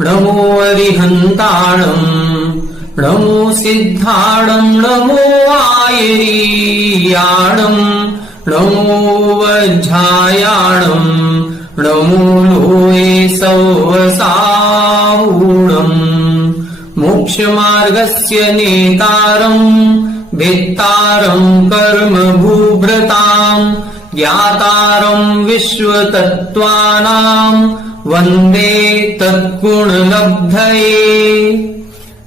नमो अरिहन्ताणम् नमो सिद्धाणम् नमो आयरीयाणम् नमो वज्झायाणम् नमो लोये सौवसावूणम् मोक्षमार्गस्य नेतारम् भेत्तारम् कर्मभूभृताम् ज्ञातारम् विश्वतत्त्वानाम् वंदे तत्गुणलब्धये।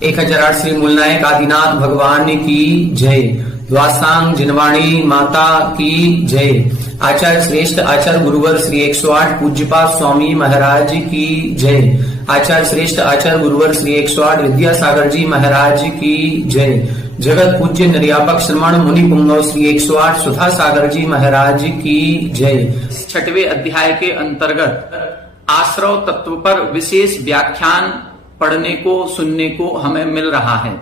1008 श्री मूलनायक आदिनाथ भगवान की जय। द्वासांग जिनवाणी माता की जय। आचार्य श्रेष्ठ आचार्य गुरुवर श्री 108 पूज्यपाद स्वामी महाराज की जय। आचार्य श्रेष्ठ आचार्य गुरुवर श्री 108 विद्यासागर जी महाराज की जय। जगत पूज्य निर्यापक श्रमण मुनि पुंगव श्री 108 सुधा सागर जी महाराज की जय। 6वें अध्याय के अंतर्गत आश्रव तत्व पर विशेष व्याख्यान पढ़ने को सुनने को हमें मिल रहा है।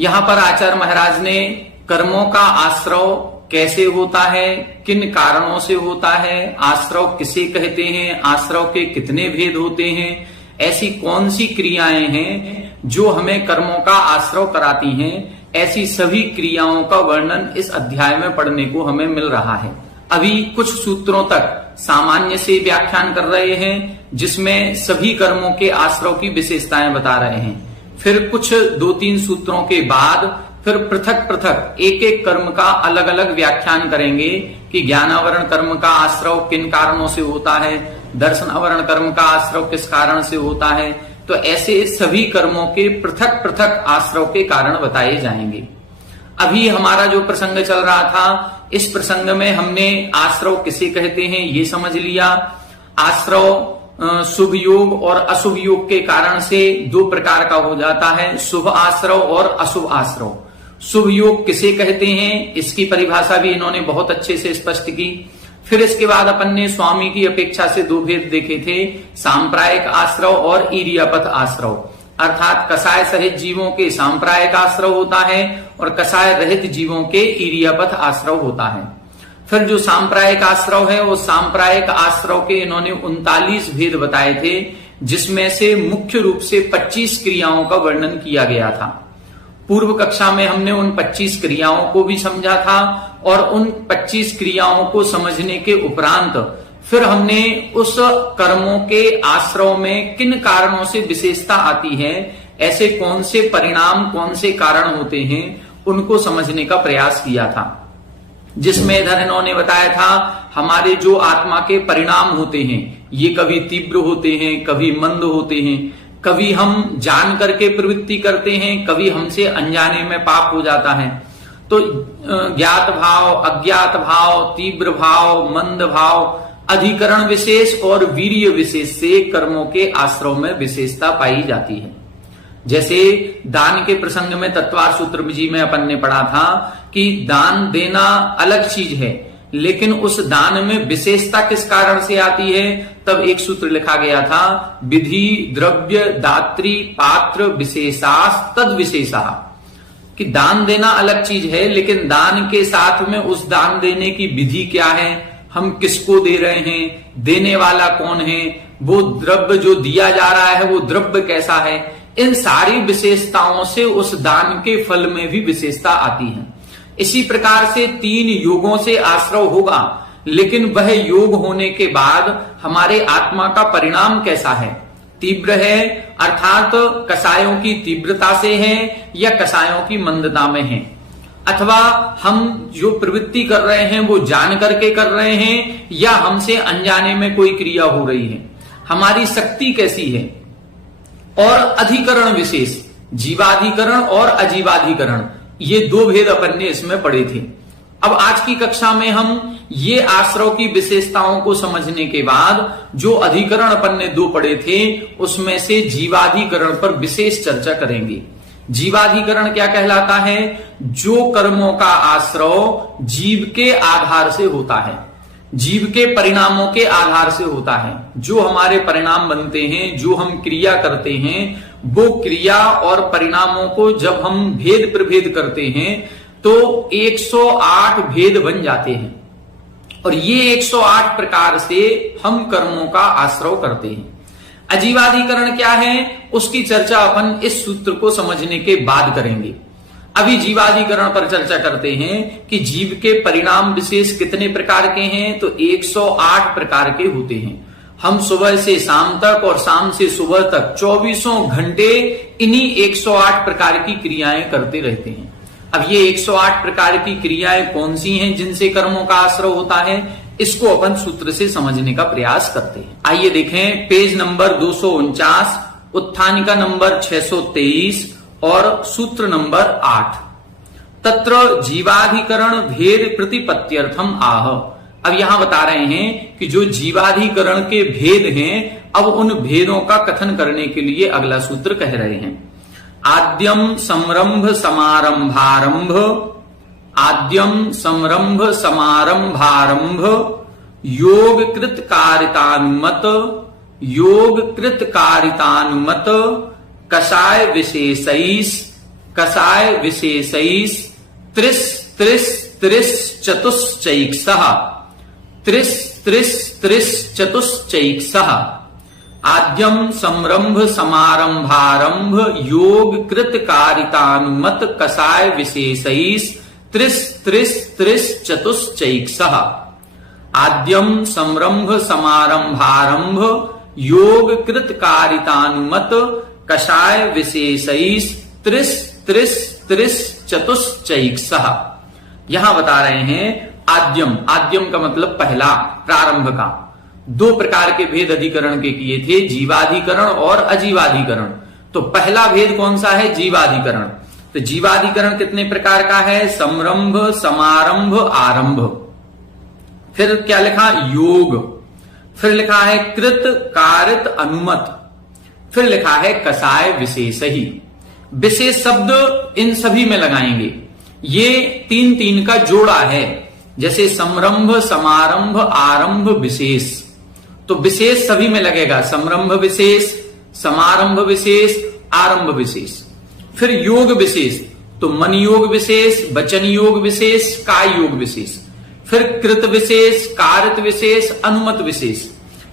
यहाँ पर आचार्य महाराज ने कर्मों का आश्रव कैसे होता है, किन कारणों से होता है, आश्रव किसे कहते हैं, आश्रव के कितने भेद होते हैं, ऐसी कौन सी क्रियाएं हैं जो हमें कर्मों का आश्रव कराती हैं, ऐसी सभी क्रियाओं का वर्णन इस अध्याय में पढ़ने को हमें मिल रहा है। अभी कुछ सूत्रों तक सामान्य से व्याख्यान कर रहे हैं जिसमें सभी कर्मों के आश्रव की विशेषताएं बता रहे हैं। फिर कुछ 2-3 सूत्रों के बाद फिर पृथक पृथक एक एक कर्म का अलग अलग व्याख्यान करेंगे कि ज्ञानावरण कर्म का आश्रव किन कारणों से होता है, दर्शनावरण कर्म का आश्रव किस कारण से होता है। तो ऐसे सभी कर्मों के पृथक पृथक आश्रव के कारण बताए जाएंगे। अभी हमारा जो प्रसंग चल रहा था, इस प्रसंग में हमने आश्रव किसे कहते हैं ये समझ लिया। आश्रव शुभ योग और अशुभ योग के कारण से 2 प्रकार का हो जाता है, शुभ आश्रव और अशुभ आश्रव। शुभ योग किसे कहते हैं इसकी परिभाषा भी इन्होंने बहुत अच्छे से स्पष्ट की। फिर इसके बाद अपन ने स्वामी की अपेक्षा से 2 भेद देखे थे, सांप्रायिक आश्रव और ईरियापथ आश्रव। अर्थात कसाय सहित जीवों के सांप्रायिक आश्रव होता है और कसाय रहित जीवों के ईरियापथ आश्रव होता है। फिर जो सांप्रायिक आश्रव है वो सांप्रायिक आश्रव के इन्होंने 39 भेद बताए थे, जिसमें से मुख्य रूप से 25 क्रियाओं का वर्णन किया गया था। पूर्व कक्षा में हमने उन 25 क्रियाओं को भी समझा था और उन 25 क्रियाओं को समझने के उपरांत फिर हमने उस कर्मों के आश्रव में किन कारणों से विशेषता आती है, ऐसे कौन से परिणाम कौन से कारण होते हैं, उनको समझने का प्रयास किया था। जिसमें इधर इन्होंने बताया था हमारे जो आत्मा के परिणाम होते हैं ये कभी तीव्र होते हैं, कभी मंद होते हैं, कभी हम जान करके प्रवृत्ति करते हैं, कभी हमसे अनजाने में पाप हो जाता है। तो ज्ञात भाव, अज्ञात भाव, तीव्र भाव, मंद भाव, अधिकरण विशेष और वीर्य विशेष से कर्मों के आश्रव में विशेषता पाई जाती है। जैसे दान के प्रसंग में तत्वार सूत्र जी में अपन ने पढ़ा था कि दान देना अलग चीज है, लेकिन उस दान में विशेषता किस कारण से आती है, तब एक सूत्र लिखा गया था, विधि द्रव्य दात्री पात्र विशेषास तद विशेषा, कि दान देना अलग चीज है लेकिन दान के साथ में उस दान देने की विधि क्या है, हम किसको दे रहे हैं, देने वाला कौन है, वो द्रव्य जो दिया जा रहा है वो द्रव्य कैसा है, इन सारी विशेषताओं से उस दान के फल में भी विशेषता आती है। इसी प्रकार से 3 योगों से आश्रव होगा, लेकिन वह योग होने के बाद हमारे आत्मा का परिणाम कैसा है, तीव्र है अर्थात कसायों की तीव्रता से है या कसायों की मंदता में है, अथवा हम जो प्रवृत्ति कर रहे हैं वो जान करके कर रहे हैं या हमसे अनजाने में कोई क्रिया हो रही है, हमारी शक्ति कैसी है। और अधिकरण विशेष, जीवाधिकरण और अजीवाधिकरण, ये 2 भेद अपन ने इसमें पढ़े थे। अब आज की कक्षा में हम ये आश्रव की विशेषताओं को समझने के बाद जो अधिकरण अपन ने 2 पढ़े थे उसमें से जीवाधिकरण पर विशेष चर्चा करेंगे। जीवाधिकरण क्या कहलाता है? जो कर्मों का आश्रव जीव के आधार से होता है, जीव के परिणामों के आधार से होता है। जो हमारे परिणाम बनते हैं, जो हम क्रिया करते हैं, वो क्रिया और परिणामों को जब हम भेद प्रभेद करते हैं तो 108 भेद बन जाते हैं और ये 108 प्रकार से हम कर्मों का आश्रव करते हैं। अजीवाधिकरण क्या है उसकी चर्चा अपन इस सूत्र को समझने के बाद करेंगे। अभी जीवाधिकरण पर चर्चा करते हैं कि जीव के परिणाम विशेष कितने प्रकार के हैं। तो 108 प्रकार के होते हैं। हम सुबह से शाम तक और शाम से सुबह तक 24 घंटे इन्हीं 108 प्रकार की क्रियाएं करते रहते हैं। अब ये 108 प्रकार की क्रियाएं कौन सी हैं जिनसे कर्मों का आश्रव होता है, इसको अपन सूत्र से समझने का प्रयास करते हैं। आइए देखें पेज नंबर 249, उत्थानिका नंबर 623 और सूत्र नंबर 8। तत्र जीवाधिकरण भेद प्रतिपत्त्यर्थम आह। अब यहां बता रहे हैं कि जो जीवाधिकरण के भेद हैं, अब उन भेदों का कथन करने के लिए अगला सूत्र कह रहे हैं। आद्यम समरंभ समारंभारंभ, आद्यम समरंभ समारंभारंभ, योग कृत कारितानुमत, योग कृत कारितानुमत, कषाय विशेषैस, कषाय विशेषैस, त्रिस त्रिस त्रिस चतुश्चैक्षः, त्रिस त्रिस त्रिस चतुश्चैक्षः। आद्यम समरंभ समारंभारंभ, योग कृत कारितानुमत, कषाय विशेषैस, त्रिस त्रिस त्रिस चतुश्चैक्षः। आद्यम समरंभ समारंभारंभ, योग कृत कारितानुमत, कषाय विशेषैस, त्रिस त्रिस त्रिस चतुश्चैक्षः। यहां बता रहे हैं आद्यम, आद्यम का मतलब पहला, प्रारंभ का। 2 प्रकार के भेद अधिकरण के किए थे, जीवाधिकरण और अजीवाधिकरण। तो पहला भेद कौन सा है? जीवाधिकरण। तो जीवाधिकरण कितने प्रकार का है? समरंभ, समारंभ, आरंभ। फिर क्या लिखा? योग। फिर लिखा है कृत कारित अनुमत। फिर लिखा है कषाय विशेष ही। विशेष शब्द इन सभी में लगाएंगे। ये 3-3 का जोड़ा है, जैसे समरंभ, समारंभ, आरंभ, विशेष। तो विशेष सभी में लगेगा, समरंभ विशेष, समारंभ विशेष, आरंभ विशेष। फिर योग विशेष, तो मन योग विशेष, वचन योग विशेष, काय योग विशेष। फिर कृत विशेष, कारित विशेष, अनुमत विशेष।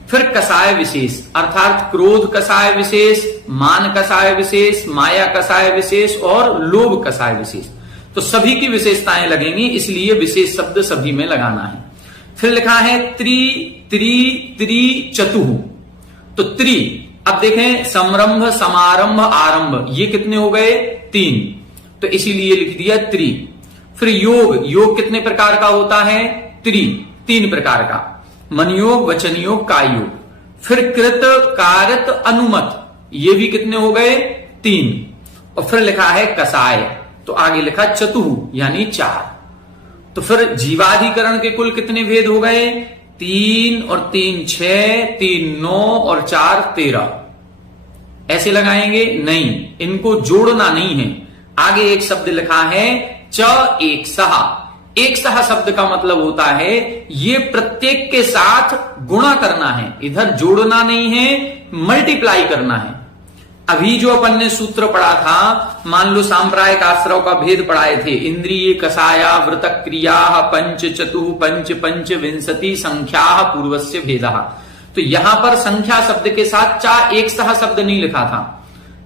फिर कषाय विशेष अर्थात क्रोध कषाय विशेष, मान कषाय विशेष, माया कषाय विशेष और लोभ कषाय विशेष। तो सभी की विशेषताएं लगेंगी, इसलिए विशेष शब्द सभी में लगाना है। फिर लिखा है त्रि त्रि त्रि चतुः। तो त्रि, अब देखें समरंभ, समारंभ, आरंभ, ये कितने हो गए? 3। तो इसीलिए लिख दिया त्रि। फिर योग, योग कितने प्रकार का होता है? 3 प्रकार का, मन योग, वचन योग, काय योग। फिर कृत कारित अनुमत, ये भी कितने हो गए? 3। और फिर लिखा है कषाय, तो आगे लिखा चतुः यानी 4। तो फिर जीवाधिकरण के कुल कितने भेद हो गए? 3 और 3 6, 3 9 और 4 13। ऐसे लगाएंगे? नहीं, इनको जोड़ना नहीं है। आगे एक शब्द लिखा है च एक सहा। एक सहा शब्द का मतलब होता है ये प्रत्येक के साथ गुणा करना है, इधर जोड़ना नहीं है, मल्टीप्लाई करना है। अभी जो अपन ने सूत्र पढ़ा था, मान लो सांप्रायिक आश्रव का भेद पढ़ाए थे, इंद्रिय कषाया व्रत क्रिया पंच चतुः पंच पंच विंशति संख्या पूर्वस्य भेदः। तो यहां पर संख्या शब्द के साथ चार एक सहा शब्द नहीं लिखा था।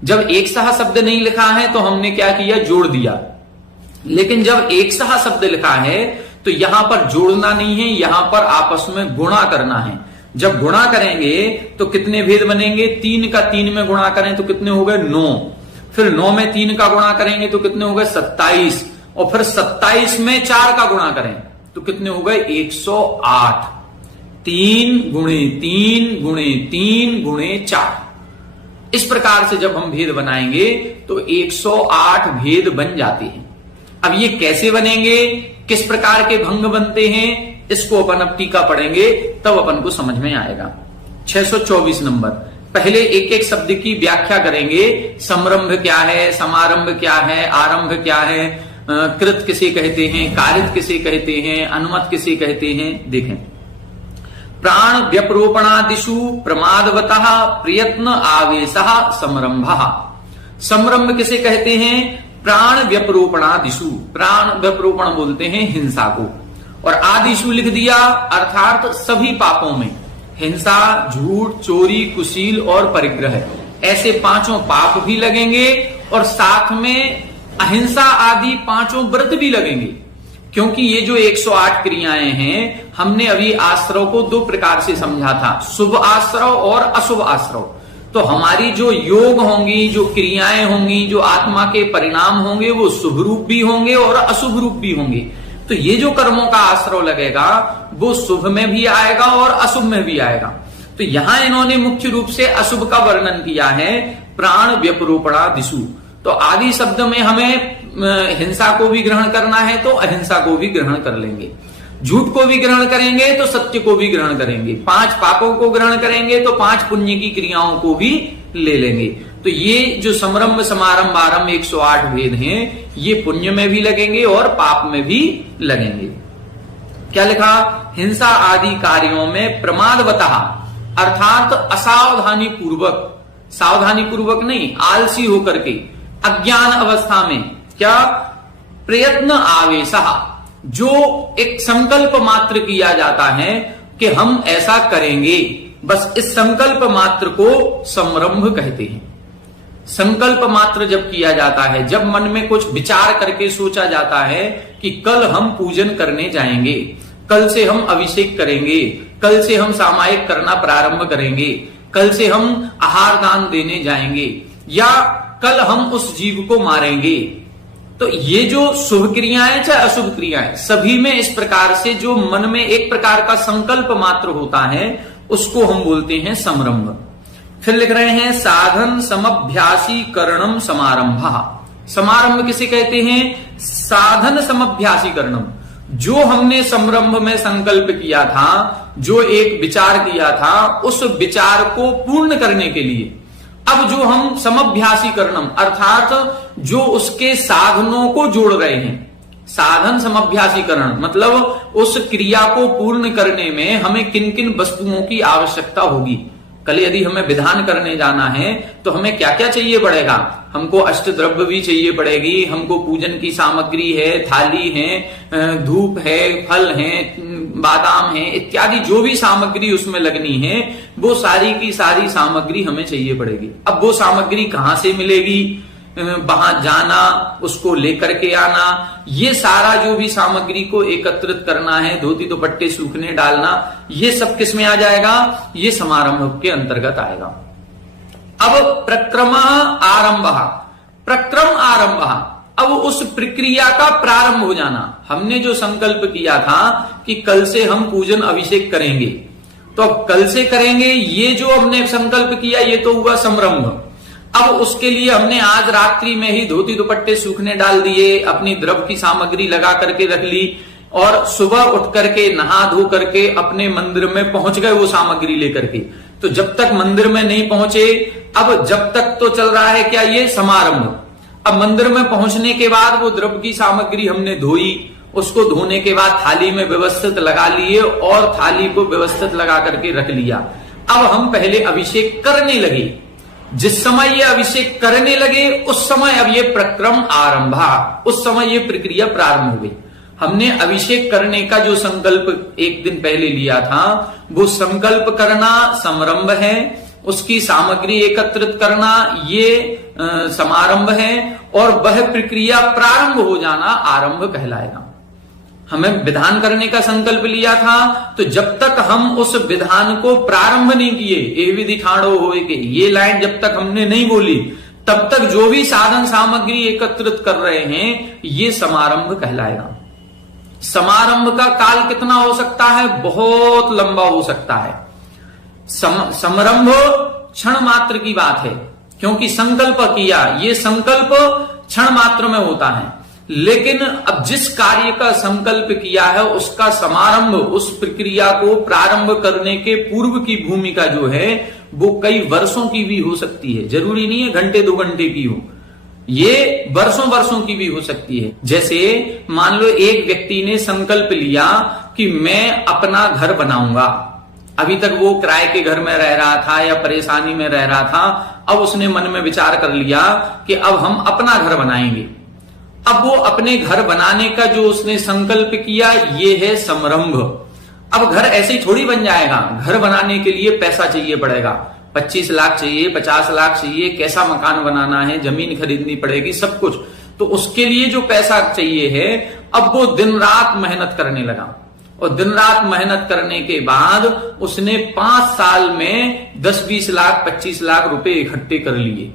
जब एक सहा शब्द नहीं लिखा है तो हमने क्या किया? जोड़ दिया। लेकिन जब एक सहा शब्द लिखा है तो यहां पर जोड़ना नहीं है, यहां पर आपस में गुणा करना है। जब गुणा करेंगे तो कितने भेद बनेंगे? 3 का 3 में गुणा करें तो कितने हो गए? 9। फिर 9 में 3 का गुणा करेंगे तो कितने हो गए? 27। और फिर 27 में 4 का गुणा करें तो कितने हो गए? 108। 3 गुणे 3 गुणे 3 गुणे 4। इस प्रकार से जब हम भेद बनाएंगे तो 108 भेद बन जाते हैं। अब ये कैसे बनेंगे, किस प्रकार के भंग बनते हैं, इसको अपन अब टीका पढ़ेंगे तब अपन को समझ में आएगा। 624 नंबर, पहले एक एक शब्द की व्याख्या करेंगे। समरंभ क्या है, समारंभ क्या है, आरंभ क्या है, कृत किसे कहते हैं, कारित किसे कहते हैं, अनुमत किसे कहते हैं। देखें, प्राण व्यपरोपणादिषु प्रमादवतः प्रयत्न आवेशः समरंभः। समरंभ किसे कहते हैं? प्राण व्यपरोपणादिषु, प्राण व्यपरोपण बोलते हैं हिंसा को, और आदिषु लिख दिया अर्थात सभी पापों में। हिंसा, झूठ, चोरी, कुशील और परिग्रह, ऐसे पांचों पाप भी लगेंगे और साथ में अहिंसा आदि पांचों व्रत भी लगेंगे। क्योंकि ये जो 108 क्रियाएं हैं, हमने अभी आश्रव को दो प्रकार से समझा था, शुभ आश्रव और अशुभ आश्रव। तो हमारी जो योग होंगी, जो क्रियाएं होंगी, जो आत्मा के परिणाम होंगे, वो शुभ रूप भी होंगे और अशुभ रूप भी होंगे। तो ये जो कर्मों का आश्रव लगेगा वो शुभ में भी आएगा और अशुभ में भी आएगा। तो यहां इन्होंने मुख्य रूप से अशुभ का वर्णन किया है, प्राण व्यपरोपणादिषु। तो आदि शब्द में हमें हिंसा को भी ग्रहण करना है तो अहिंसा को भी ग्रहण कर लेंगे, झूठ को भी ग्रहण करेंगे तो सत्य को भी ग्रहण करेंगे, 5 पापों को ग्रहण करेंगे तो 5 पुण्य की क्रियाओं को भी ले लेंगे। तो ये जो समरंभ, समारंभ, आरंभ 108 भेद हैं, ये पुण्य में भी लगेंगे और पाप में भी लगेंगे। क्या लिखा? हिंसा आदि कार्यों में प्रमादवतः अर्थात असावधानी पूर्वक, सावधानी पूर्वक नहीं, आलसी होकर के, अज्ञान अवस्था में, क्या? प्रयत्न आवेशः, जो एक संकल्प मात्र किया जाता है कि हम ऐसा करेंगे, बस इस संकल्प मात्र को समरंभ कहते हैं। संकल्प मात्र जब किया जाता है, जब मन में कुछ विचार करके सोचा जाता है कि कल हम पूजन करने जाएंगे, कल से हम अभिषेक करेंगे, कल से हम सामायिक करना प्रारंभ करेंगे, कल से हम आहार दान देने जाएंगे, या कल हम उस जीव को मारेंगे। तो ये जो शुभ क्रियाएं चाहे अशुभ क्रियाएं, सभी में इस प्रकार से जो मन में एक प्रकार का संकल्प मात्र होता है, उसको हम बोलते हैं समरंभ। फिर लिख रहे हैं साधन समभ्यासी करणम समारंभः। समारंभ किसे कहते हैं? साधन समभ्यासी करणम, जो हमने समरंभ में संकल्प किया था, जो एक विचार किया था, उस विचार को पूर्ण करने के लिए अब जो हम समभ्यासी करणम अर्थात जो उसके साधनों को जोड़ रहे हैं, साधन समभ्यासीकरण मतलब उस क्रिया को पूर्ण करने में हमें किन किन वस्तुओं की आवश्यकता होगी। कल यदि हमें विधान करने जाना है तो हमें क्या क्या चाहिए पड़ेगा? हमको अष्टद्रव्य भी चाहिए पड़ेगी, हमको पूजन की सामग्री है, थाली है, धूप है, फल है, बादाम है, इत्यादि जो भी सामग्री उसमें लगनी है, वो सारी की सारी सामग्री हमें चाहिए पड़ेगी। अब वो सामग्री कहाँ से मिलेगी? वहां जाना, उसको लेकर के आना, ये सारा जो भी सामग्री को एकत्रित करना है, धोती दुपट्टे सूखने डालना, ये सब किस में आ जाएगा? ये समारंभ के अंतर्गत आएगा। अब प्रक्रम आरंभ, प्रक्रम आरंभ, अब उस प्रक्रिया का प्रारंभ हो जाना। हमने जो संकल्प किया था कि कल से हम पूजन अभिषेक करेंगे, तो अब कल से करेंगे, ये जो हमने संकल्प किया ये तो हुआ समरंभ। अब उसके लिए हमने आज रात्रि में ही धोती दुपट्टे सूखने डाल दिए, अपनी द्रव्य की सामग्री लगा करके रख ली, और सुबह उठ करके नहा धो करके अपने मंदिर में पहुंच गए वो सामग्री लेकर के। तो जब तक मंदिर में नहीं पहुंचे, अब जब तक तो चल रहा है क्या? ये समारंभ। अब मंदिर में पहुंचने के बाद वो द्रव्य की सामग्री हमने धोई, उसको धोने के बाद थाली में व्यवस्थित लगा लिए और थाली को व्यवस्थित लगा करके रख लिया। अब हम पहले अभिषेक करने लगे। जिस समय ये अभिषेक करने लगे उस समय अब ये प्रक्रम आरंभा, उस समय ये प्रक्रिया प्रारंभ हो गई। हमने अभिषेक करने का जो संकल्प एक दिन पहले लिया था, वो संकल्प करना समरंभ है, उसकी सामग्री एकत्रित करना ये समारंभ है, और वह प्रक्रिया प्रारंभ हो जाना आरंभ कहलाएगा। हमें विधान करने का संकल्प लिया था, तो जब तक हम उस विधान को प्रारंभ नहीं किए, ए विधि ठाड़ो होए के ये लाइन जब तक हमने नहीं बोली, तब तक जो भी साधन सामग्री एकत्रित कर रहे हैं ये समारंभ कहलाएगा। समारंभ का काल कितना हो सकता है? बहुत लंबा हो सकता है। समारंभ क्षण मात्र की बात है, क्योंकि संकल्प किया, ये संकल्प क्षण मात्र में होता है। लेकिन अब जिस कार्य का संकल्प किया है उसका समारंभ, उस प्रक्रिया को प्रारंभ करने के पूर्व की भूमिका जो है वो कई वर्षों की भी हो सकती है। जरूरी नहीं है घंटे 2 घंटे की हो, ये वर्षों वर्षों की भी हो सकती है। जैसे मान लो एक व्यक्ति ने संकल्प लिया कि मैं अपना घर बनाऊंगा। अभी तक वो किराए के घर में रह रहा था या परेशानी में रह रहा था, अब उसने मन में विचार कर लिया कि अब हम अपना घर बनाएंगे। अब वो अपने घर बनाने का जो उसने संकल्प किया ये है समरंभ। अब घर ऐसे ही थोड़ी बन जाएगा, घर बनाने के लिए पैसा चाहिए पड़ेगा, 25 लाख चाहिए, 50 लाख चाहिए, कैसा मकान बनाना है, जमीन खरीदनी पड़ेगी, सब कुछ। तो उसके लिए जो पैसा चाहिए है, अब वो दिन रात मेहनत करने लगा और दिन रात मेहनत करने के बाद उसने 5 साल में 10-20 लाख 25 लाख रुपए इकट्ठे कर लिए।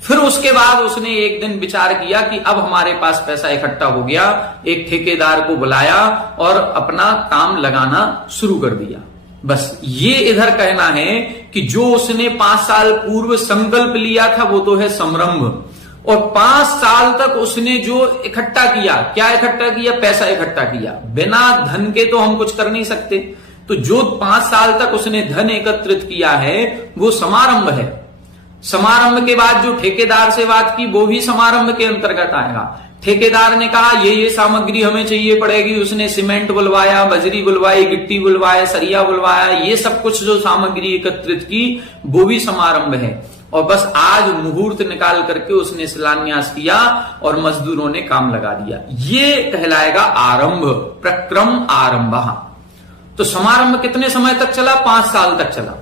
फिर उसके बाद उसने एक दिन विचार किया कि अब हमारे पास पैसा इकट्ठा हो गया, एक ठेकेदार को बुलाया और अपना काम लगाना शुरू कर दिया। बस ये इधर कहना है कि जो उसने 5 साल पूर्व संकल्प लिया था वो तो है समरंभ, और 5 साल तक उसने जो इकट्ठा किया, क्या इकट्ठा किया? पैसा इकट्ठा किया। बिना धन के तो हम कुछ कर नहीं सकते, तो जो 5 साल तक उसने धन एकत्रित किया है वो समारंभ है। समारंभ के बाद जो ठेकेदार से बात की वो भी समारंभ के अंतर्गत आएगा। ठेकेदार ने कहा ये सामग्री हमें चाहिए पड़ेगी, उसने सीमेंट बुलवाया, बजरी बुलवाई, गिट्टी बुलवाया, सरिया बुलवाया, ये सब कुछ जो सामग्री एकत्रित की वो भी समारंभ है। और बस आज मुहूर्त निकाल करके उसने शिलान्यास किया और मजदूरों ने काम लगा दिया। ये कहलाएगा आरंभ, प्रक्रम आरंभ। तो समारंभ कितने समय तक चला? 5 साल तक चला।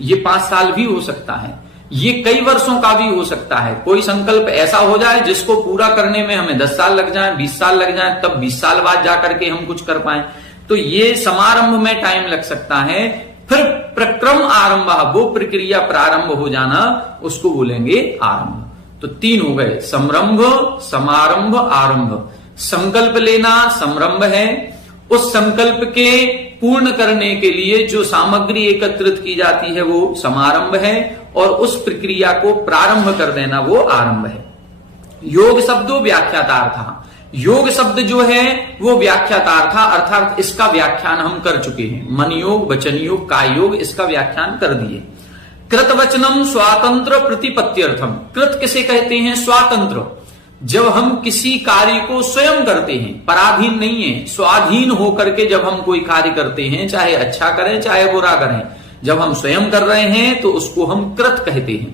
ये 5 साल भी हो सकता है, ये कई वर्षों का भी हो सकता है। कोई संकल्प ऐसा हो जाए जिसको पूरा करने में हमें 10 साल लग जाए, 20 साल लग जाए, तब 20 साल बाद जाकर के हम कुछ कर पाए, तो ये समारंभ में टाइम लग सकता है। फिर प्रक्रम आरंभ, वो प्रक्रिया प्रारंभ हो जाना, उसको बोलेंगे आरंभ। तो 3 हो गए, समरंभ, समारंभ, आरंभ। संकल्प लेना समरंभ है, उस संकल्प के पूर्ण करने के लिए जो सामग्री एकत्रित की जाती है वो समारंभ है, और उस प्रक्रिया को प्रारंभ कर देना वो आरंभ है। योग शब्दों व्याख्यातार्थ, योग शब्द जो है वो व्याख्यातार्थ, अर्थात इसका व्याख्यान हम कर चुके हैं। मन योग, वचन योग, काय योग, इसका व्याख्यान कर दिए। कृत वचनम स्वातंत्र प्रतिपत्त्यर्थम। कृत किसे कहते हैं? स्वातंत्र। जब हम किसी कार्य को स्वयं करते हैं, पराधीन नहीं है, स्वाधीन होकर के जब हम कोई कार्य करते हैं, चाहे अच्छा करें चाहे बुरा करें, जब हम स्वयं कर रहे हैं तो उसको हम कृत कहते हैं।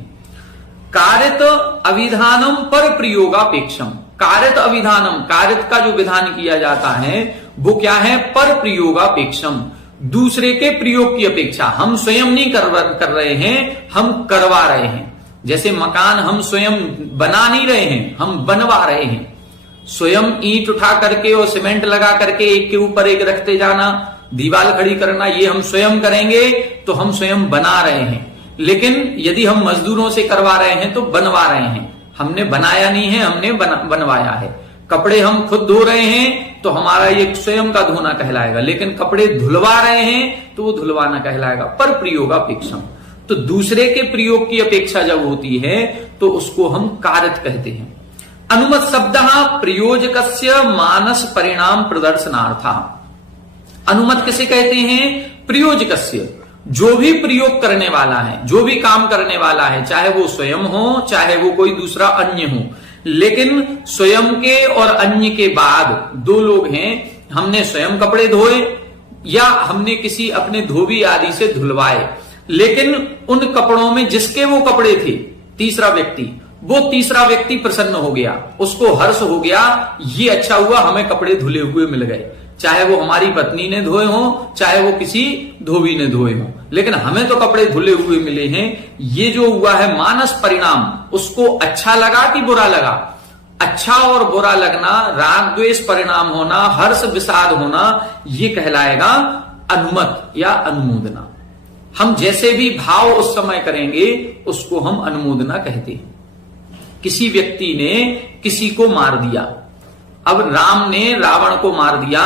कारित अविधानम पर प्रयोगापेक्षम। कारित अविधानम, कारित का जो विधान किया जाता है वो क्या है? पर प्रयोगापेक्षम, दूसरे के प्रयोग की अपेक्षा। हम स्वयं नहीं कर रहे हैं, हम करवा रहे हैं। जैसे मकान हम स्वयं बना नहीं रहे हैं, हम बनवा रहे हैं। स्वयं ईंट उठा करके और सीमेंट लगा करके एक के ऊपर एक रखते जाना, दीवार खड़ी करना, ये हम स्वयं करेंगे तो हम स्वयं बना रहे हैं। लेकिन यदि हम मजदूरों से करवा रहे हैं तो बनवा रहे हैं। हमने बनाया नहीं है, हमने बनवाया है। कपड़े हम खुद धो रहे हैं तो हमारा ये स्वयं का धोना कहलाएगा, लेकिन कपड़े धुलवा रहे हैं तो वो धुलवाना कहलाएगा। पर प्रयोगापेक्षम, तो दूसरे के प्रयोग की अपेक्षा जब होती है तो उसको हम कारित कहते हैं। अनुमत शब्द प्रयोजकस्य मानस परिणाम प्रदर्शनार्थ। अनुमत किसे कहते हैं? प्रयोजकस्य, जो भी प्रयोग करने वाला है, जो भी काम करने वाला है, चाहे वो स्वयं हो चाहे वो कोई दूसरा अन्य हो। लेकिन स्वयं के और अन्य के बाद 2 लोग हैं, हमने स्वयं कपड़े धोए या हमने किसी अपने धोबी आदि से धुलवाए, लेकिन उन कपड़ों में जिसके वो कपड़े थे, तीसरा व्यक्ति, वो तीसरा व्यक्ति प्रसन्न हो गया, उसको हर्ष हो गया, ये अच्छा हुआ हमें कपड़े धुले हुए मिल गए। चाहे वो हमारी पत्नी ने धोए हो चाहे वो किसी धोबी ने धोए हो, लेकिन हमें तो कपड़े धुले हुए मिले हैं। ये जो हुआ है मानस परिणाम, उसको अच्छा लगा कि बुरा लगा? अच्छा और बुरा लगना, राग द्वेष परिणाम होना, हर्ष विषाद होना, ये कहलाएगा अनुमत या अनुमोदना। हम जैसे भी भाव उस समय करेंगे उसको हम अनुमोदना कहते हैं। किसी व्यक्ति ने किसी को मार दिया, अब राम ने रावण को मार दिया,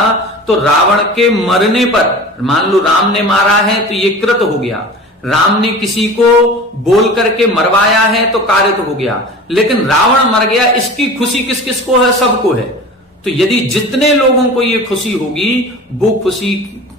तो रावण के मरने पर, मान लो राम ने मारा है तो ये कृत हो गया। राम ने किसी को बोल करके मरवाया है तो कारित हो गया। लेकिन रावण मर गया, इसकी खुशी किस किस को है? सबको है। तो यदि जितने लोगों को ये खुशी होगी, वो खुशी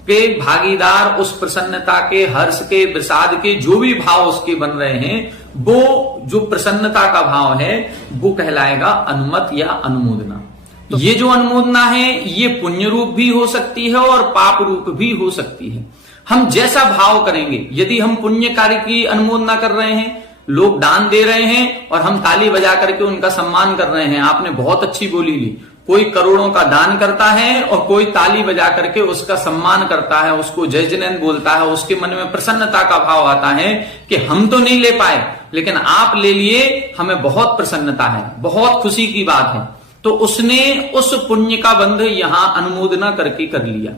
के भागीदार, उस प्रसन्नता के, हर्ष के, विषाद के जो भी भाव उसके बन रहे हैं, वो जो प्रसन्नता का भाव है वो कहलाएगा अनुमत या अनुमोदना। तो ये जो अनुमोदना है ये पुण्य रूप भी हो सकती है और पाप रूप भी हो सकती है। हम जैसा भाव करेंगे, यदि हम पुण्य कार्य की अनुमोदना कर रहे हैं, लोग दान दे रहे हैं और हम ताली बजा करके उनका सम्मान कर रहे हैं, आपने बहुत अच्छी बोली ली, कोई करोड़ों का दान करता है और कोई ताली बजा करके उसका सम्मान करता है, उसको जय जयंत बोलता है, उसके मन में प्रसन्नता का भाव आता है कि हम तो नहीं ले पाए लेकिन आप ले लिए, हमें बहुत प्रसन्नता है, बहुत खुशी की बात है। तो उसने उस पुण्य का बंध यहां अनुमोदना करके कर लिया।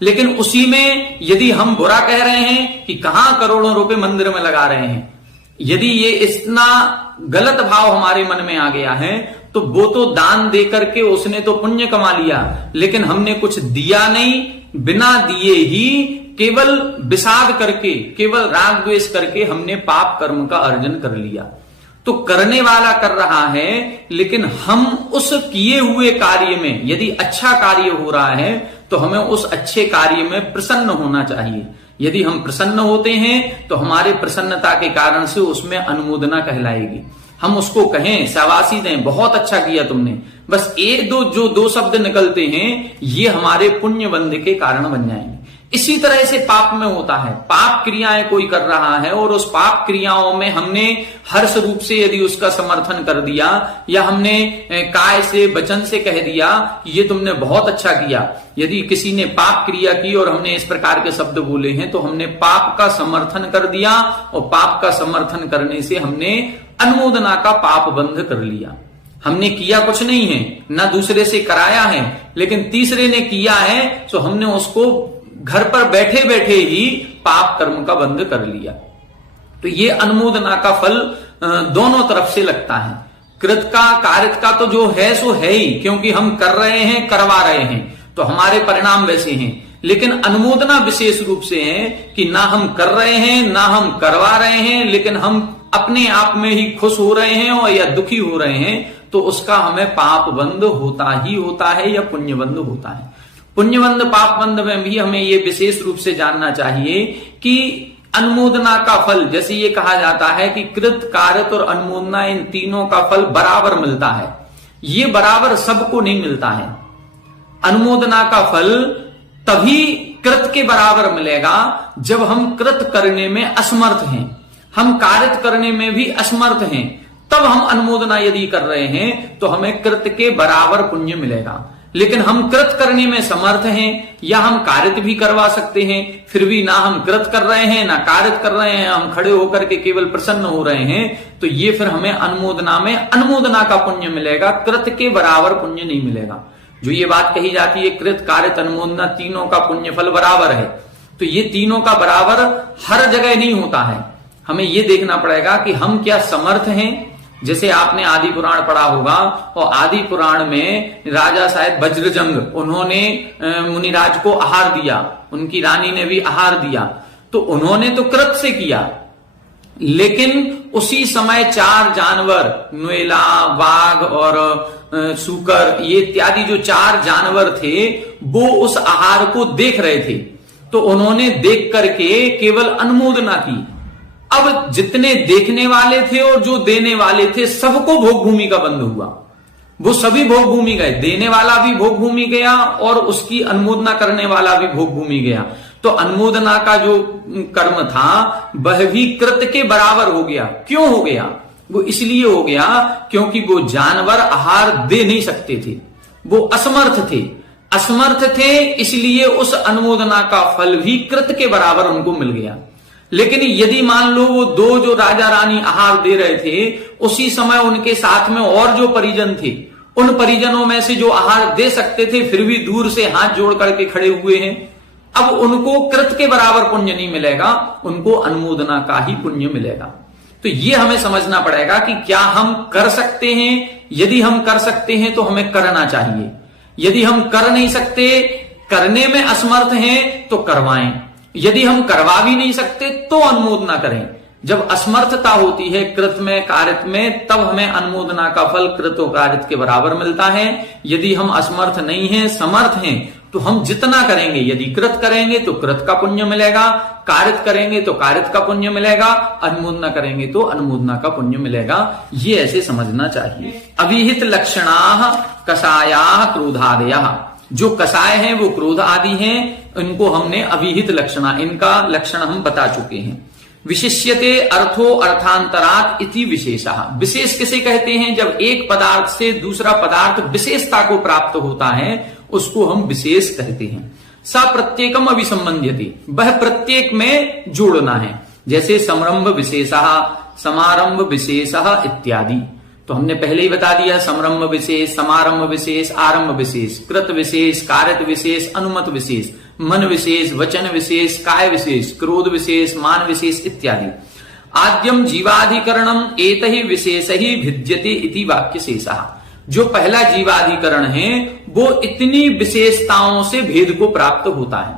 लेकिन उसी में यदि हम बुरा कह रहे हैं कि कहां करोड़ों रुपए मंदिर में लगा रहे हैं, यदि ये इतना गलत भाव हमारे मन में आ गया है, तो वो तो दान दे करके उसने तो पुण्य कमा लिया, लेकिन हमने कुछ दिया नहीं, बिना दिए ही केवल विषाद करके, केवल राग द्वेष करके हमने पाप कर्म का अर्जन कर लिया। तो करने वाला कर रहा है, लेकिन हम उस किए हुए कार्य में यदि अच्छा कार्य हो रहा है तो हमें उस अच्छे कार्य में प्रसन्न होना चाहिए। यदि हम प्रसन्न होते हैं तो हमारे प्रसन्नता के कारण से उसमें अनुमोदना कहलाएगी। हम उसको कहें, शाबाशी दें, बहुत अच्छा किया तुमने, बस एक दो जो दो शब्द निकलते हैं ये हमारे पुण्य बंध के कारण बन जाएंगे। इसी तरह से पाप में होता है, पाप क्रियाएं कोई कर रहा है और उस पाप क्रियाओं में हमने हर्ष रूप से यदि उसका समर्थन कर दिया, या हमने काय से वचन से कह दिया ये तुमने बहुत अच्छा किया, यदि किसी ने पाप क्रिया की और हमने इस प्रकार के शब्द बोले हैं तो हमने पाप का समर्थन कर दिया, और पाप का समर्थन करने से हमने अनुमोदना का पाप बंध कर लिया। हमने किया कुछ नहीं है, ना दूसरे से कराया है, लेकिन तीसरे ने किया है तो हमने उसको घर पर बैठे बैठे ही पाप कर्म का बंध कर लिया। तो ये अनुमोदना का फल दोनों तरफ से लगता है। कृत का, कारित का तो जो है सो है ही, क्योंकि हम कर रहे हैं, करवा रहे हैं, तो हमारे परिणाम वैसे हैं। लेकिन अनुमोदना विशेष रूप से है कि ना हम कर रहे हैं ना हम करवा रहे हैं, लेकिन हम अपने आप में ही खुश हो रहे हैं और या दुखी हो रहे हैं, तो उसका हमें पाप बंध होता ही होता है या पुण्य बंध होता है। पुण्यबंध पाप बंध में भी हमें ये विशेष रूप से जानना चाहिए कि अनुमोदना का फल, जैसे ये कहा जाता है कि कृत, कारित और अनुमोदना, इन तीनों का फल बराबर मिलता है। ये बराबर सबको नहीं मिलता है। अनुमोदना का फल तभी कृत के बराबर मिलेगा जब हम कृत करने में असमर्थ हैं, हम कारित करने में भी असमर्थ हैं, तब हम अनुमोदना यदि कर रहे हैं तो हमें कृत के बराबर पुण्य मिलेगा। लेकिन हम कृत करने में समर्थ हैं या हम कारित भी करवा सकते हैं, फिर भी ना हम कृत कर रहे हैं ना कारित कर रहे हैं, हम खड़े होकर के केवल प्रसन्न हो रहे हैं, तो ये फिर हमें अनुमोदना में अनुमोदना का पुण्य मिलेगा, कृत के बराबर पुण्य नहीं मिलेगा। जो ये बात कही जाती है कृत, कारित, अनुमोदना तीनों का पुण्य फल बराबर है, तो ये तीनों का बराबर हर जगह नहीं होता है। हमें ये देखना पड़ेगा कि हम क्या समर्थ हैं। जैसे आपने आदि पुराण पढ़ा होगा, और आदि पुराण में राजा शायद वज्रजंग, उन्होंने मुनिराज को आहार दिया, उनकी रानी ने भी आहार दिया, तो उन्होंने तो कृत से किया, लेकिन उसी समय 4 जानवर, नुएला, बाघ और सूकर, ये इत्यादि जो 4 जानवर थे वो उस आहार को देख रहे थे, तो उन्होंने देख करके केवल अनुमोदना की। अब जितने देखने वाले थे और जो देने वाले थे सबको भोग भूमि का बंध हुआ, वो सभी भोग भूमि गए, देने वाला भी भोग भूमि गया और उसकी अनुमोदना करने वाला भी भोग भूमि गया। तो अनुमोदना का जो कर्म था वह भी कृत के बराबर हो गया। क्यों हो गया? वो इसलिए हो गया क्योंकि वो जानवर आहार दे नहीं सकते थे, वो असमर्थ थे। असमर्थ थे इसलिए उस अनुमोदना का फल भी कृत के बराबर उनको मिल गया। लेकिन यदि मान लो वो 2 जो राजा रानी आहार दे रहे थे, उसी समय उनके साथ में और जो परिजन थे, उन परिजनों में से जो आहार दे सकते थे फिर भी दूर से हाथ जोड़ करके खड़े हुए हैं, अब उनको कृत के बराबर पुण्य नहीं मिलेगा, उनको अनुमोदना का ही पुण्य मिलेगा। तो ये हमें समझना पड़ेगा कि क्या हम कर सकते हैं। यदि हम कर सकते हैं तो हमें करना चाहिए। यदि हम कर नहीं सकते, करने में असमर्थ हैं, तो करवाएं। यदि हम करवा भी नहीं सकते तो अनुमोदना करें। जब असमर्थता होती है कृत में कारित में, तब हमें अनुमोदना का फल कृत और कारित के बराबर मिलता है। यदि हम असमर्थ नहीं हैं, समर्थ हैं, तो हम जितना करेंगे, यदि कृत करेंगे तो कृत का पुण्य मिलेगा, कारित करेंगे तो कारित का पुण्य मिलेगा, अनुमोदना करेंगे तो अनुमोदना का पुण्य मिलेगा। ये ऐसे समझना चाहिए। अविहित लक्षणाः कषायाः क्रोधादयः, जो कषाय हैं वो क्रोध आदि हैं, इनको हमने अविहित लक्षणा, इनका लक्षण हम बता चुके हैं। विशिष्यते अर्थो अर्थांतरात् इति विशेषः, विशेष किसे कहते हैं? जब एक पदार्थ से दूसरा पदार्थ विशेषता को प्राप्त होता है, उसको हम विशेष कहते हैं। स प्रत्येकम अभिसंबंध्यते, वह प्रत्येक में जोड़ना है। जैसे समरंभ विशेषः, समारंभ विशेषः इत्यादि। तो हमने पहले ही बता दिया, समरंभ विशेष, समारंभ विशेष, आरंभ विशेष, कृत विशेष, कारित विशेष, अनुमत विशेष, मन विशेष, वचन विशेष, काय विशेष, क्रोध विशेष, मान विशेष इत्यादि। आद्यम जीवाधिकरणम एतहि विशेष ही भिद्यते इति वाक्य शेषः, जो पहला जीवाधिकरण है वो इतनी विशेषताओं से भेद को प्राप्त होता है।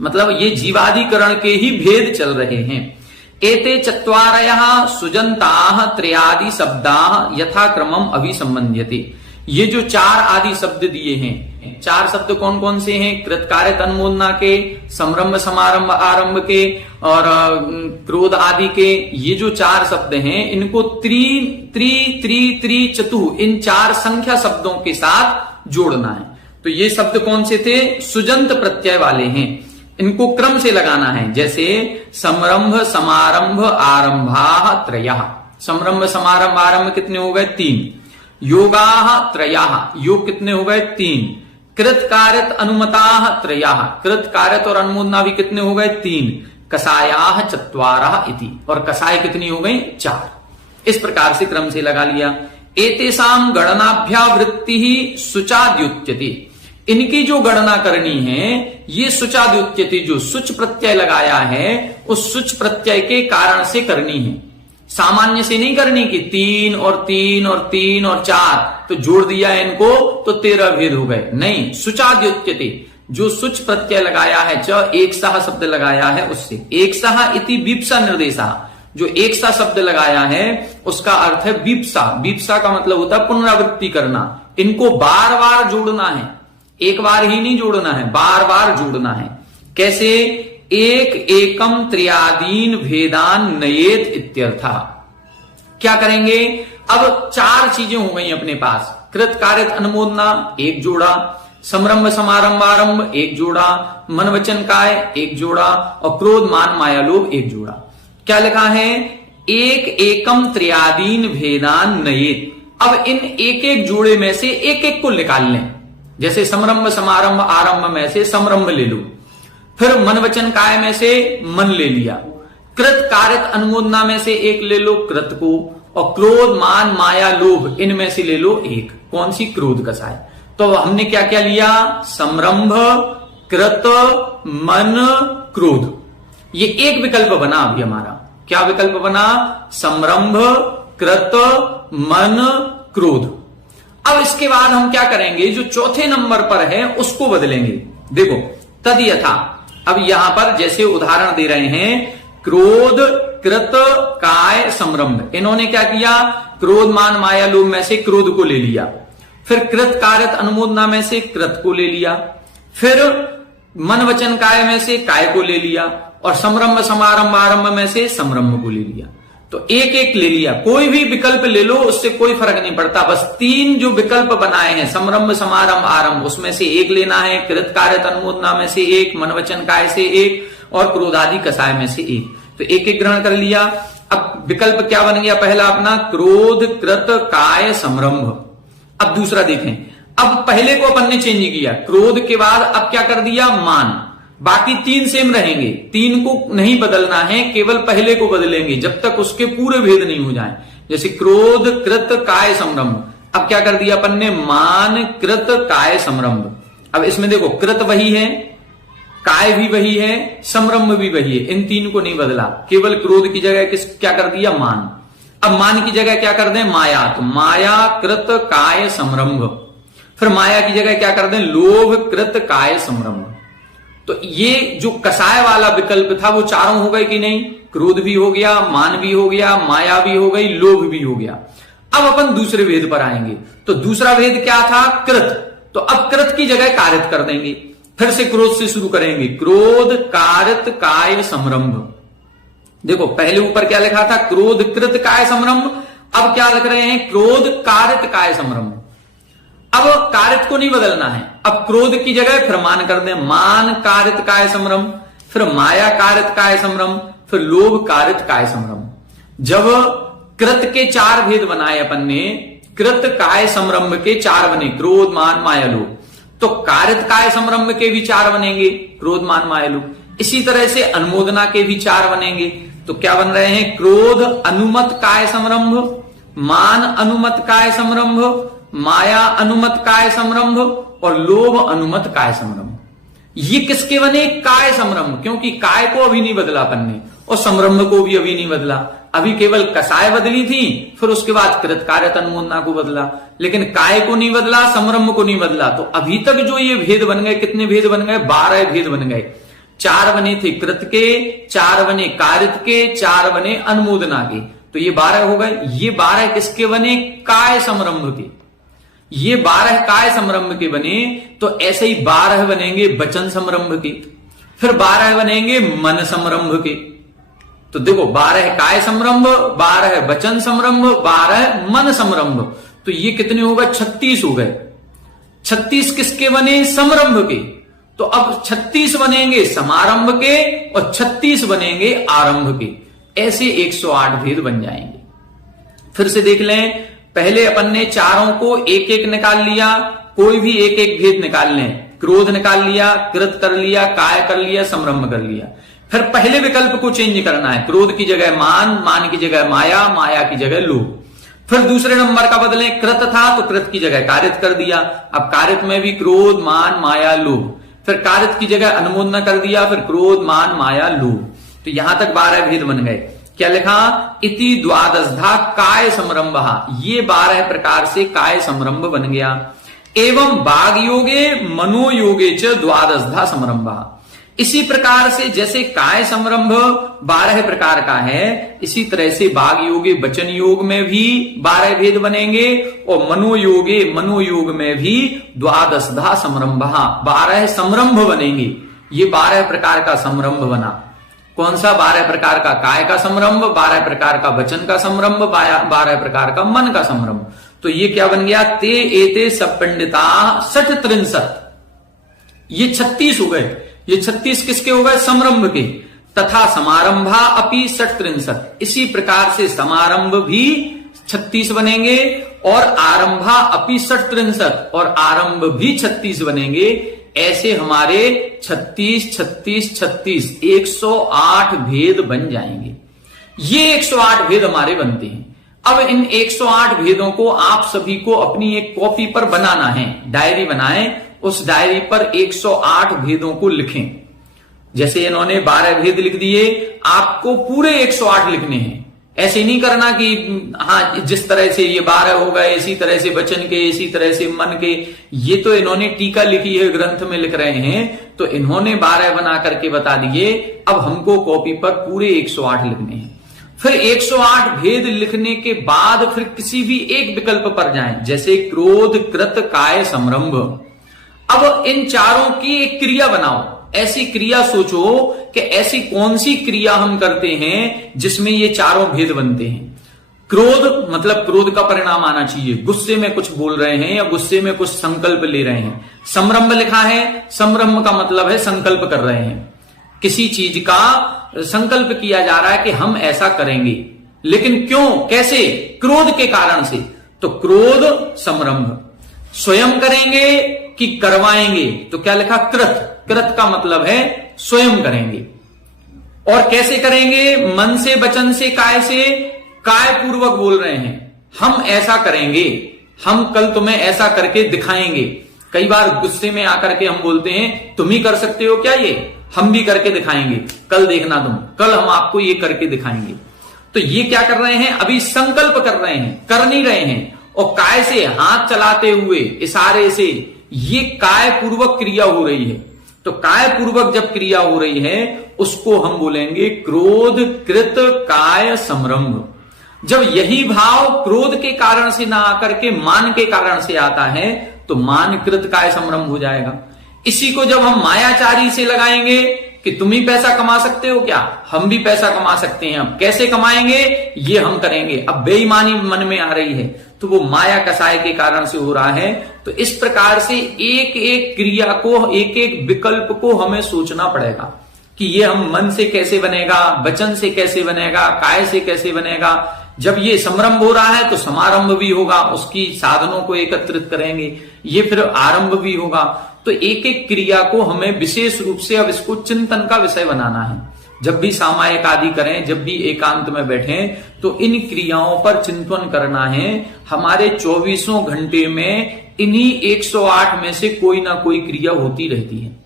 मतलब ये जीवाधिकरण के ही भेद चल रहे हैं। एते चत्वारयः सुजन्ताः त्रयादि शब्दाः यथाक्रमम् अभिसंबध्यते, ये जो चार आदि शब्द दिए हैं, चार शब्द कौन कौन से हैं? कृत कारित अनुमोदना के, समरंभ समारंभ आरंभ के और क्रोध आदि के। ये जो चार शब्द हैं, इनको त्रि चतु, इन चार संख्या शब्दों के साथ जोड़ना है। तो ये शब्द कौन से थे? सुजंत प्रत्यय वाले हैं, इनको क्रम से लगाना है। जैसे समरंभ समारंभ आरंभाः त्रयः, समरंभ समारंभ आरंभ कितने हो गए? 3। योगाः त्रयः, योग कितने हो गए? 3। कृत कारित अनुमताः त्रयः, कृत कारित और अनुमोदना भी कितने हो गए? 3। कषायाः चत्वारः इति, और कषाय कितनी हो गई? 4। इस प्रकार से क्रम से लगा लिया। एतेषां गणनाभ्यावृत्ति ही शुचाद्युच्यते, इनकी जो गणना करनी है ये शुचाद्युच्यते, जो शुच प्रत्यय लगाया है उस शुच प्रत्यय के कारण से करनी है, सामान्य से नहीं करनी कि 3 और 3 और 3 और 4 तो जोड़ दिया इनको तो 13 भेद हो गए। नहीं, शुचाद्युच्यते, जो शुच प्रत्यय लगाया है, च एक सह शब्द लगाया है उससे, एक सह इति विप्सा निर्देशा, जो एक सा शब्द लगाया है उसका अर्थ है विप्सा। विप्सा का मतलब होता है पुनरावृत्ति करना। इनको बार बार जोड़ना है, एक बार ही नहीं जोड़ना है, बार बार जोड़ना है। कैसे? एक एकम त्रियादीन भेदान नयेत इत्यर्थः। क्या करेंगे? अब चार चीजें हो गई अपने पास। कृत कारित अनुमोदना एक जोड़ा, समरंभ समारंभ आरंभ एक जोड़ा, मन वचन काय एक जोड़ा, और क्रोध मान माया लोभ एक जोड़ा। क्या लिखा है? एक एकम त्रियादीन भेदान नयेत। अब इन एक एक जोड़े में से एक एक को निकाल लें। जैसे समरंभ समारंभ आरंभ में से समरंभ ले लो, फिर मन वचन काय में से मन ले लिया, कृत कारित अनुमोदना में से एक ले लो कृत को, और क्रोध मान माया लोभ इनमें से ले लो एक। कौन सी? क्रोध कषाय। तो हमने क्या क्या लिया? समरंभ, कृत, मन, क्रोध। ये एक विकल्प बना अभी हमारा। क्या विकल्प बना? समरंभ, कृत, मन, क्रोध। अब इसके बाद हम क्या करेंगे? जो चौथे नंबर पर है उसको बदलेंगे। देखो, तद यथा, अब यहां पर जैसे उदाहरण दे रहे हैं, क्रोध, कृत, काय, समरंभ। इन्होंने क्या किया? क्रोध मान माया लोभ में से क्रोध को ले लिया, फिर कृत कारित अनुमोदना में से कृत को ले लिया, फिर मन वचन काय में से काय को ले लिया, और समरंभ समारंभ आरंभ में से समरंभ को ले लिया। तो एक एक ले लिया, कोई भी विकल्प ले लो, उससे कोई फर्क नहीं पड़ता। बस 3 जो विकल्प बनाए हैं, समरंभ समारंभ आरंभ, उसमें से एक लेना है, कृत कारित अनुमोदना में से एक, मन वचन काय से एक, और क्रोधादि कषाय में से एक। तो एक एक ग्रहण कर लिया। अब विकल्प क्या बन गया? पहला अपना क्रोध, कृत, काय, समरंभ। अब दूसरा देखें, अब पहले को अपन ने चेंज किया, क्रोध के बाद अब क्या कर दिया? मान। बाकी 3 सेम रहेंगे, 3 को नहीं बदलना है, केवल पहले को बदलेंगे जब तक उसके पूरे भेद नहीं हो जाए। जैसे क्रोध, कृत, काय, समरंभ। अब क्या कर दिया अपन ने? मान, कृत, काय, समरंभ। अब इसमें देखो, कृत वही है, काय भी वही है, समरंभ भी वही है, इन 3 को नहीं बदला, केवल क्रोध की जगह क्या कर दिया? मान। अब मान की जगह क्या कर दें? माया। तो माया, कृत, काय, समरंभ। फिर माया की जगह क्या कर दें? लोभ, कृत, काय, समरंभ। तो ये जो कसाय वाला विकल्प था वो चारों हो गए कि नहीं? क्रोध भी हो गया, मान भी हो गया, माया भी हो गई, लोभ भी हो गया। अब अपन दूसरे भेद पर आएंगे। तो दूसरा भेद क्या था? कृत। तो अब कृत की जगह कारित कर देंगे। फिर से क्रोध से शुरू करेंगे। क्रोध कारित काय समरंभ। देखो पहले ऊपर क्या लिखा था? क्रोध कृत काय समरंभ। अब क्या लिख रहे हैं? क्रोध कारित काय समरंभ। अब कारित को नहीं बदलना है। अब क्रोध की जगह फिर मान कर दें। मान कारित काय समरंभ, फिर माया कारित काय समरंभ, फिर लोभ कारित काय समरंभ। जब कृत के 4 भेद बनाए अपन ने, कृत काय समरंभ के 4 बने, क्रोध मान माया लोभ। तो कारित काय समरंभ के भी 4 बनेंगे, क्रोध मान माया लोभ। इसी तरह से अनुमोदना के भी 4 बनेंगे। तो क्या बन रहे हैं? क्रोध अनुमत काय समरंभ, मान अनुमत काय समरंभ, माया अनुमत काय समरंभ और लोभ अनुमत काय समरंभ। ये किसके बने? काय समरंभ, क्योंकि काय को अभी नहीं बदला अपन ने और समरंभ को भी अभी नहीं बदला। अभी केवल कसाय बदली थी, फिर उसके बाद कृत कारित अनुमोदना को बदला, लेकिन काय को नहीं बदला, समरंभ को नहीं बदला। तो अभी तक जो ये भेद बन गए, कितने भेद बन गए? 12 भेद बन गए। 4 बने थे कृत के, 4 बने कारित के, 4 बने अनुमोदना के। तो ये 12 हो गए। ये 12 किसके बने? काय समरंभ के। ये 12 काय समरंभ के बने। तो ऐसे ही 12 बनेंगे वचन समरंभ के, फिर 12 बनेंगे मन समरंभ के। तो देखो 12 काय समरंभ, 12 वचन समरंभ, 12 मन समरंभ। तो ये कितने हो गए? 36 हो गए। 36 किसके बने? समरंभ के। तो अब 36 बनेंगे समारंभ के और 36 बनेंगे आरंभ के। ऐसे 108 भेद बन जाएंगे। फिर से देख लें। पहले अपन ने चारों को एक एक निकाल लिया, कोई भी एक एक भेद निकाल लें। क्रोध निकाल लिया, कृत कर लिया, काय कर लिया, समरंभ कर लिया। फिर पहले विकल्प को चेंज करना है। क्रोध की जगह मान, मान की जगह माया, माया की जगह लोभ। फिर दूसरे नंबर का बदलें। कृत था तो कृत की जगह कारित कर दिया। अब कारित में भी क्रोध मान माया लोभ। फिर कारित की जगह अनुमोदना कर दिया, फिर क्रोध मान माया लोभ। तो यहां तक 12 भेद बन गए। क्या लिखा? इति द्वादशधा काय समरंभः। ये 12 प्रकार से काय समरंभ बन गया। एवं बाग योगे मनोयोगे च द्वादशधा समरंभः। इसी प्रकार से जैसे काय समरंभ 12 प्रकार का है, इसी तरह से बाग योगे वचन योग में भी 12 भेद बनेंगे और मनोयोगे मनोयोग में भी द्वादशधा समरंभः 12 समरंभ बनेंगे। ये 12 प्रकार का समरंभ बना। कौन सा? 12 प्रकार का काय का समरंभ, 12 प्रकार का वचन का समरंभ, 12 प्रकार का मन का समरंभ। तो ये क्या बन गया? ते एते सब पंडिता 63। ये 36 हो गए। ये 36 किसके हो गए? समरंभ के। तथा समारंभा अपि 63। इसी प्रकार से समारंभ भी 36 बनेंगे और आरंभा अपि 63 और आरंभ भी 36 बनेंगे। ऐसे हमारे 36, 36, 36 108 भेद बन जाएंगे। ये 108 भेद हमारे बनते हैं। अब इन 108 भेदों को आप सभी को अपनी एक कॉपी पर बनाना है। डायरी बनाएं, उस डायरी पर 108 भेदों को लिखें। जैसे इन्होंने 12 भेद लिख दिए, आपको पूरे 108 लिखने हैं। ऐसे नहीं करना कि हाँ जिस तरह से ये 12 हो गए, इसी तरह से वचन के, इसी तरह से मन के। ये तो इन्होंने टीका लिखी है, ग्रंथ में लिख रहे हैं, तो इन्होंने 12 बना करके बता दिए। अब हमको कॉपी पर पूरे 108 लिखने हैं। फिर 108 भेद लिखने के बाद फिर किसी भी एक विकल्प पर जाएं, जैसे क्रोध कृत काय समरंभ। अब इन चारों की एक क्रिया बनाओ। ऐसी क्रिया सोचो कि ऐसी कौन सी क्रिया हम करते हैं जिसमें ये चारों भेद बनते हैं। क्रोध मतलब क्रोध का परिणाम आना चाहिए, गुस्से में कुछ बोल रहे हैं या गुस्से में कुछ संकल्प ले रहे हैं। समरंभ लिखा है, समरंभ का मतलब है संकल्प कर रहे हैं, किसी चीज का संकल्प किया जा रहा है कि हम ऐसा करेंगे। लेकिन क्यों, कैसे? क्रोध के कारण से। तो क्रोध समरंभ। स्वयं करेंगे कि करवाएंगे? तो क्या लिखा? कृत। कृत का मतलब है स्वयं करेंगे। और कैसे करेंगे? मन से, वचन से, काय से। काय पूर्वक बोल रहे हैं, हम ऐसा करेंगे, हम कल तुम्हें ऐसा करके दिखाएंगे। कई बार गुस्से में आकर के हम बोलते हैं तुम ही कर सकते हो क्या ये, हम भी करके दिखाएंगे, कल देखना तुम, कल हम आपको ये करके दिखाएंगे। तो ये क्या कर रहे हैं? अभी संकल्प कर रहे हैं, कर नहीं रहे हैं। और काय से हाथ चलाते हुए, इशारे से, ये काय पूर्वक क्रिया हो रही है। तो काय पूर्वक जब क्रिया हो रही है उसको हम बोलेंगे क्रोध कृत काय समरंभ। जब यही भाव क्रोध के कारण से ना आकर के मान के कारण से आता है तो मान कृत काय समरंभ हो जाएगा। इसी को जब हम मायाचारी से लगाएंगे कि तुम ही पैसा कमा सकते हो क्या, हम भी पैसा कमा सकते हैं, अब कैसे कमाएंगे ये हम करेंगे, अब बेईमानी मन में आ रही है, तो वो माया कसाय के कारण से हो रहा है। तो इस प्रकार से एक एक क्रिया को, एक एक विकल्प को हमें सोचना पड़ेगा कि ये हम मन से कैसे बनेगा, वचन से कैसे बनेगा, काय से कैसे बनेगा। जब ये समरंभ हो रहा है तो समारंभ भी होगा, उसकी साधनों को एकत्रित करेंगे, ये फिर आरंभ भी होगा। तो एक एक क्रिया को हमें विशेष रूप से अब इसको चिंतन का विषय बनाना है। जब भी सामायिक आदि करें, जब भी एकांत में बैठें, तो इन क्रियाओं पर चिंतन करना है। हमारे 24 घंटे में इन्हीं 108 में से कोई ना कोई क्रिया होती रहती है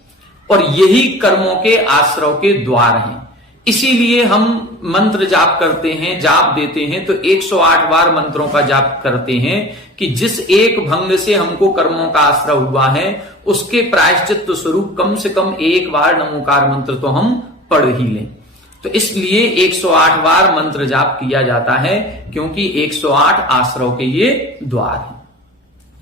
और यही कर्मों के आश्रव के द्वार हैं। इसीलिए हम मंत्र जाप करते हैं, जाप देते हैं, तो 108 बार मंत्रों का जाप करते हैं कि जिस एक भंग से हमको कर्मों का आश्रय हुआ है उसके प्रायश्चित स्वरूप कम से कम एक बार नमोकार मंत्र तो हम पढ़ ही लें। तो इसलिए 108 बार मंत्र जाप किया जाता है क्योंकि 108 आश्रव के ये द्वार हैं।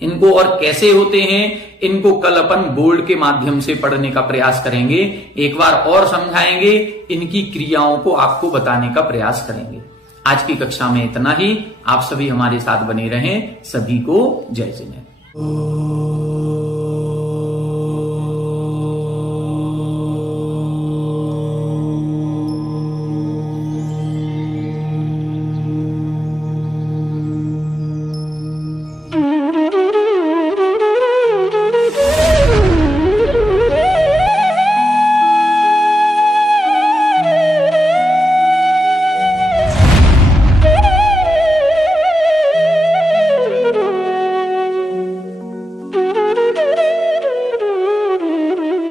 इनको और कैसे होते हैं, इनको कल अपन बोर्ड के माध्यम से पढ़ने का प्रयास करेंगे, एक बार और समझाएंगे, इनकी क्रियाओं को आपको बताने का प्रयास करेंगे। आज की कक्षा में इतना ही। आप सभी हमारे साथ बने रहें। सभी को जय जिनेन्द्र।